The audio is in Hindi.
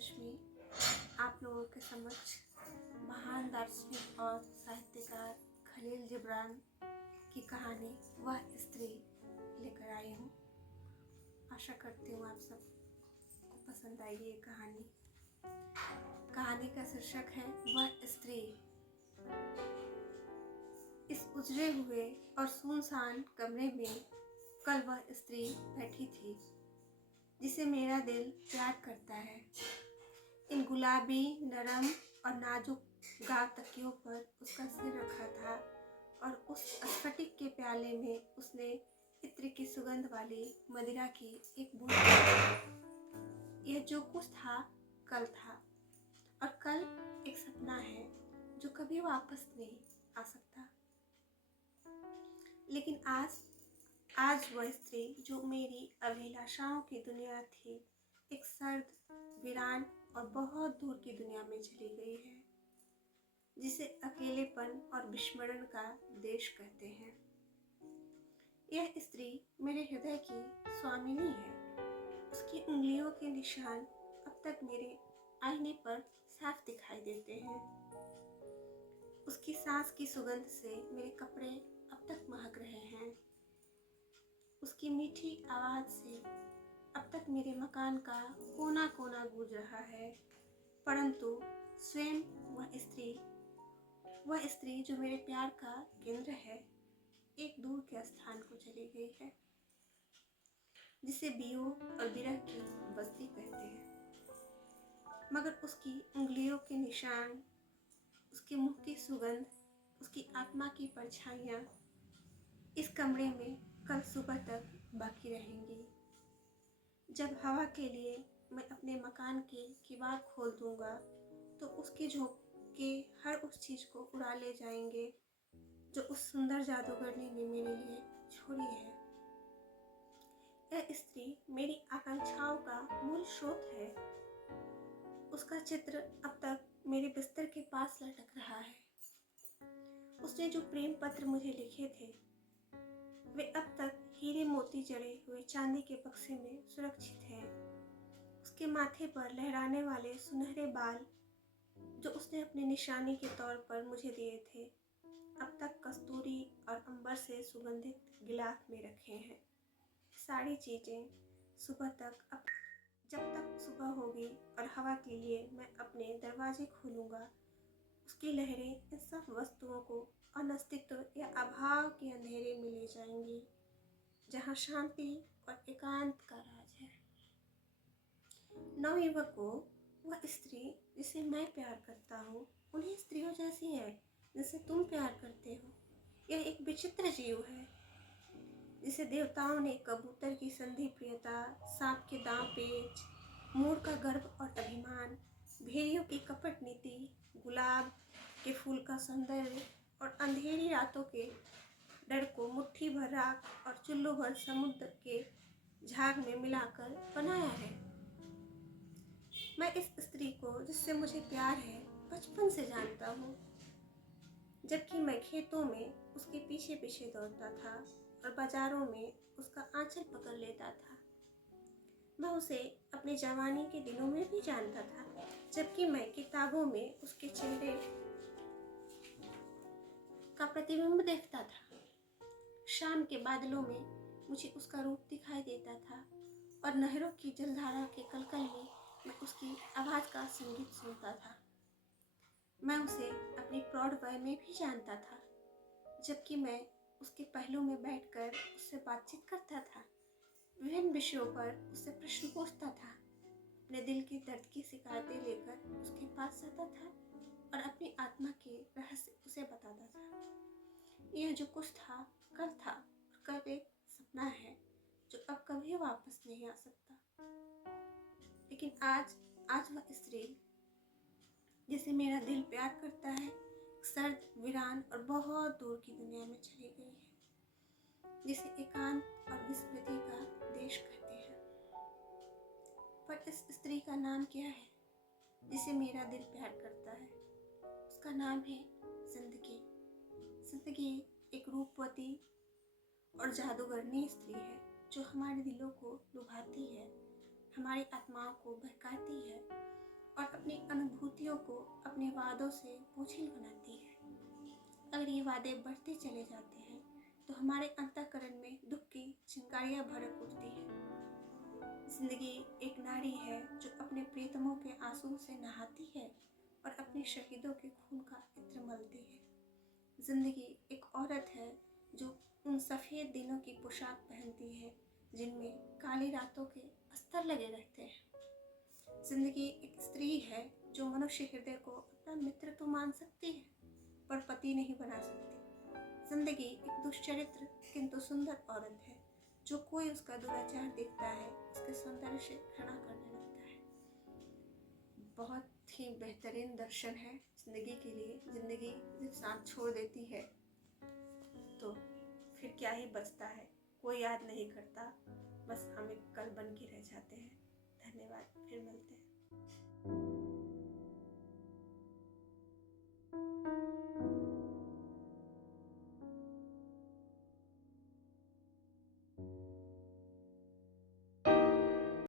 रश्मि आप लोगों के समक्ष महान दार्शनिक और साहित्यकार खलील जिब्रान की कहानी वह स्त्री लेकर आई हूँ। आशा करती हूँ आप सबको पसंद आएगी ये कहानी। कहानी का शीर्षक है वह स्त्री। इस उजड़े हुए और सुनसान कमरे में कल वह स्त्री बैठी थी जिसे मेरा दिल प्यार करता है। इन गुलाबी, नरम और नाजुक गाढ़ तकियों पर उसका सिर रखा था और उस स्फटिक के प्याले में उसने इत्र की सुगंध वाली मदिरा की एक बूंद पी। यह जो कुछ था कल था और कल एक सपना है जो कभी वापस नहीं आ सकता। लेकिन आज वह स्त्री जो मेरी अभिलाषाओं की दुनिया थी एक सर्द, वीरान और बहुत दूर की दुनिया में चली गई है जिसे अकेलेपन और विस्मरण का देश कहते हैं। यह स्त्री मेरे हृदय की स्वामिनी है। उसकी उंगलियों के निशान अब तक मेरे आईने पर साफ दिखाई देते हैं। उसकी सांस की सुगंध से मेरे कपड़े अब तक महक रहे हैं। उसकी मीठी आवाज से अब तक मेरे मकान का कोना कोना गूंज रहा है। परंतु स्वयं वह स्त्री जो मेरे प्यार का केंद्र है एक दूर के स्थान को चली गई है जिसे वियोग और विरह की बस्ती कहते हैं। मगर उसकी उंगलियों के निशान, उसके मुंह की सुगंध, उसकी आत्मा की परछाइयाँ इस कमरे में कल सुबह तक बाकी रहेंगी। जब हवा के लिए मैं अपने मकान के किवाड़ खोल दूंगा तो उसके झोंके हर उस चीज को उड़ा ले जाएंगे जो उस सुंदर जादूगरनी ने मेरे लिए छोड़ी है। यह स्त्री मेरी आकांक्षाओं का मूल स्रोत है। उसका चित्र अब तक मेरे बिस्तर के पास लटक रहा है। उसने जो प्रेम पत्र मुझे लिखे थे वे अब तक हीरे मोती जड़े हुए चांदी के बक्से में सुरक्षित हैं। उसके माथे पर लहराने वाले सुनहरे बाल जो उसने अपनी निशानी के तौर पर मुझे दिए थे अब तक कस्तूरी और अंबर से सुगंधित गिलाफ में रखे हैं। सारी चीजें जब तक सुबह होगी और हवा के लिए मैं अपने दरवाजे खोलूंगा उसकी लहरें इन सब वस्तुओं को अनस्तित्व या अभाव के अंधेरे में ले जाएंगी जहाँ शांति और एकांत का राज है। नवयुवक को वह स्त्री जिसे मैं प्यार करता हूँ उन्हीं स्त्रियों जैसी है जिसे तुम प्यार करते हो। यह एक विचित्र जीव है जिसे देवताओं ने कबूतर की संधि प्रियता, सांप के दांव पेच, मोर का गर्व और अभिमान, भेड़ियों की कपट नीति, गुलाब के फूल का सौंदर्य और अंधेरी रातों के डर को मुट्ठी भर राख और चुल्लू भर समुद्र के झाग में मिलाकर बनाया है। मैं इस स्त्री को जिससे मुझे प्यार है बचपन से जानता हूँ। जबकि मैं खेतों में उसके पीछे पीछे दौड़ता था और बाजारों में उसका आंचल पकड़ लेता था। मैं उसे अपनी जवानी के दिनों में भी जानता था जबकि मैं किताबों में उसके चेहरे का प्रतिबिंब देखता था। शाम के बादलों में मुझे उसका रूप दिखाई देता था और नहरों की जलधारा के कलकल में मैं उसकी आवाज का संगीत सुनता था। मैं उसे अपनी प्रौढ़ वय में भी जानता था जबकि मैं उसके पहलू में बैठकर उससे बातचीत करता था, विभिन्न विषयों पर उससे प्रश्न पूछता था, अपने दिल के दर्द की शिकायतें लेकर उसके पास जाता था और अपनी आत्मा के रहस्य उसे बताता था। यह जो कुछ था कल था और कल एक सपना है जो अब कभी वापस नहीं आ सकता। लेकिन आज वह स्त्री जिसे मेरा दिल प्यार करता है सर्द, वीरान और बहुत दूर की दुनिया में चली गई है जिसे एकांत और विस्मृति का देश कहते हैं। पर इस स्त्री का नाम क्या है जिसे मेरा दिल प्यार करता है? उसका नाम है जिंदगी। जिंदगी एक रूपवती और जादूगरनी स्त्री है जो हमारे दिलों को लुभाती है, हमारी आत्माओं को बहकाती है और अपनी अनुभूतियों को अपने वादों से बोझिल बनाती है। अगर ये वादे बढ़ते चले जाते हैं तो हमारे अंतःकरण में दुख की चिंगारियां भड़क उठती हैं। जिंदगी एक नारी है जो अपने प्रियतमों के आंसू से नहाती है और अपने शहीदों के खून का इत्र मलती है। जिंदगी एक औरत है जो उन सफ़ेद दिनों की पोशाक पहनती है जिनमें काली रातों के अस्तर लगे रहते हैं। जिंदगी एक स्त्री है जो मनुष्य हृदय को अपना मित्र तो मान सकती है पर पति नहीं बना सकती। जिंदगी एक दुष्चरित्र किंतु सुंदर औरत है जो कोई उसका दुराचार देखता है उसके सौंदर्य से घृणा करने लगता है। बहुत ही बेहतरीन दर्शन है जिंदगी के लिए। जिंदगी जब साथ छोड़ देती है तो फिर क्या ही बचता है, कोई याद नहीं करता, बस हम एक कल बन के रह जाते हैं। धन्यवाद, फिर मिलते हैं।